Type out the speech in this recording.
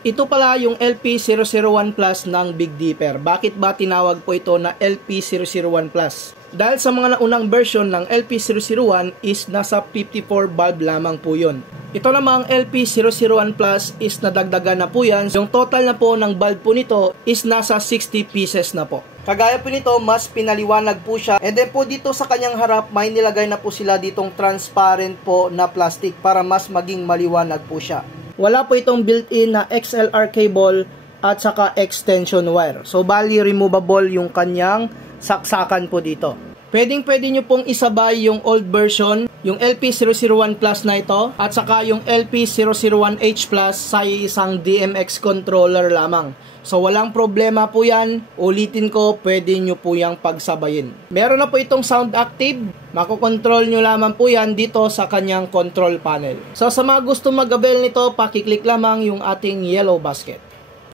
Ito pala yung LP001 Plus ng Big Dipper. Bakit ba tinawag po ito na LP001 Plus? Dahil sa mga naunang version ng LP001 is nasa 54 valve lamang po yun. Ito namang LP001 Plus is nadagdagan na po yan. Yung total na po ng valve po nito is nasa 60 pieces na po. Kagaya po nito, mas pinaliwanag po siya. And then po dito sa kanyang harap, may nilagay na po sila ditong transparent po na plastic para mas maging maliwanag po siya. Wala po itong built-in na XLR cable at saka extension wire. So, bali removable yung kanyang saksakan po dito. Pwede nyo pong isabay yung old version, yung LP001 Plus na ito, at saka yung LP001H Plus sa isang DMX controller lamang. So, walang problema po yan. Ulitin ko, pwede nyo po yung pagsabayin. Meron na po itong sound active. Makokontrol nyo lamang po yan dito sa kanyang control panel. So, sa mga gusto mag-avail nito, pakiclick lamang yung ating yellow basket.